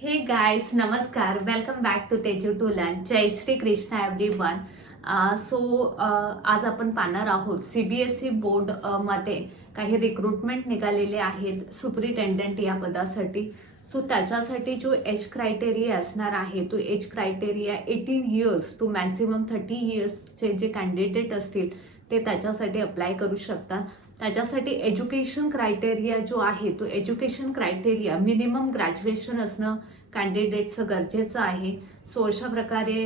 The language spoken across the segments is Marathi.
हे गाइस, नमस्कार. Welcome back to Teju to learn. जय श्री कृष्ण एव्हरीवन. आज आपण पाहणार आहोत सीबीएसई बोर्ड मध्ये काही रिक्रुटमेंट निघालेले आहेत सुपरिटेंडेंट या पदासाठी. सो त्याच्यासाठी जो एज क्रायटेरिया असणार आहे तो age criteria 18 years to maximum 30 इयर्सचे जे कॅन्डिडेट असतील ते त्याच्यासाठी अप्लाय करू शकतात. त्याच्यासाठी एज्युकेशन क्रायटेरिया जो आहे तो एज्युकेशन क्रायटेरिया मिनिमम ग्रॅज्युएशन असणं कॅन्डिडेटचं गरजेचं आहे. सो अशा प्रकारे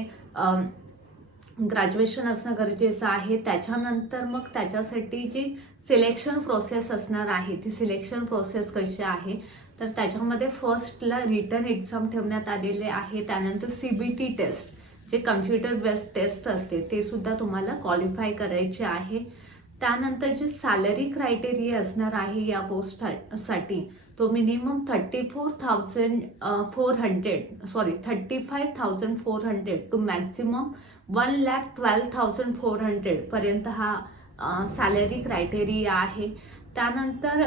ग्रॅज्युएशन असणं गरजेचं आहे. त्याच्यानंतर मग त्याच्यासाठी जी सिलेक्शन प्रोसेस असणार आहे ती सिलेक्शन प्रोसेस कशी आहे तर त्याच्यामध्ये फर्स्टला रिटन एक्झाम ठेवण्यात आलेले आहे. त्यानंतर सीबीटी टेस्ट जे कम्प्युटर बेस्ड टेस्ट असते ते सुद्धा तुम्हाला क्वालिफाय करायचे आहे. त्यानंतर जे सॅलरी क्रायटेरिया असणार आहे या पोस्टसाठी तो मिनिमम 35,400 टू मॅक्झिमम 1,12,400 पर्यंत हा सॅलरी क्रायटेरिया आहे. त्यानंतर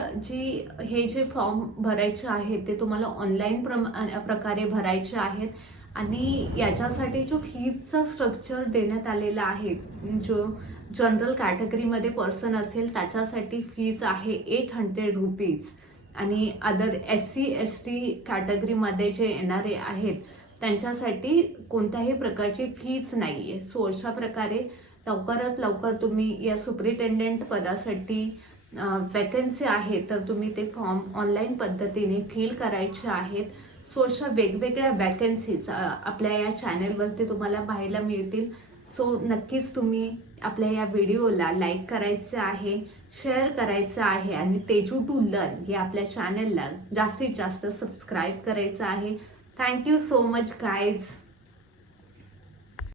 हे जे फॉर्म भरायचे आहेत ते तुम्हाला ऑनलाईन प्रकारे भरायचे आहेत आणि याच्यासाठी जो फीजचा स्ट्रक्चर देण्यात आलेला आहे जो जनरल कॅटेगरीमध्ये पर्सन असेल त्याच्यासाठी फीज आहे 800 रुपीज आणि अदर SC ST कॅटेगरीमध्ये जे येणारे आहेत त्यांच्यासाठी कोणत्याही प्रकारची फीज नाही आहे. सो अशा प्रकारे लवकरात लवकर तुम्ही या सुपरिटेंडेंट पदासाठी वॅकन्सी आहे तर तुम्ही ते फॉर्म ऑनलाईन पद्धतीने फिल करायचे आहेत. सो अशा वेगवेगळ्या वॅकन्सीज आपल्या या चॅनलवरती तुम्हाला पाहायला मिळतील. सो नक्कीच तुम्ही आपल्या या व्हिडिओला लाईक करायचं आहे, शेअर करायचं आहे आणि तेजू टू लर्न या आपल्या चॅनलला जास्तीत जास्त सबस्क्राईब करायचं आहे. Thank you so much guys.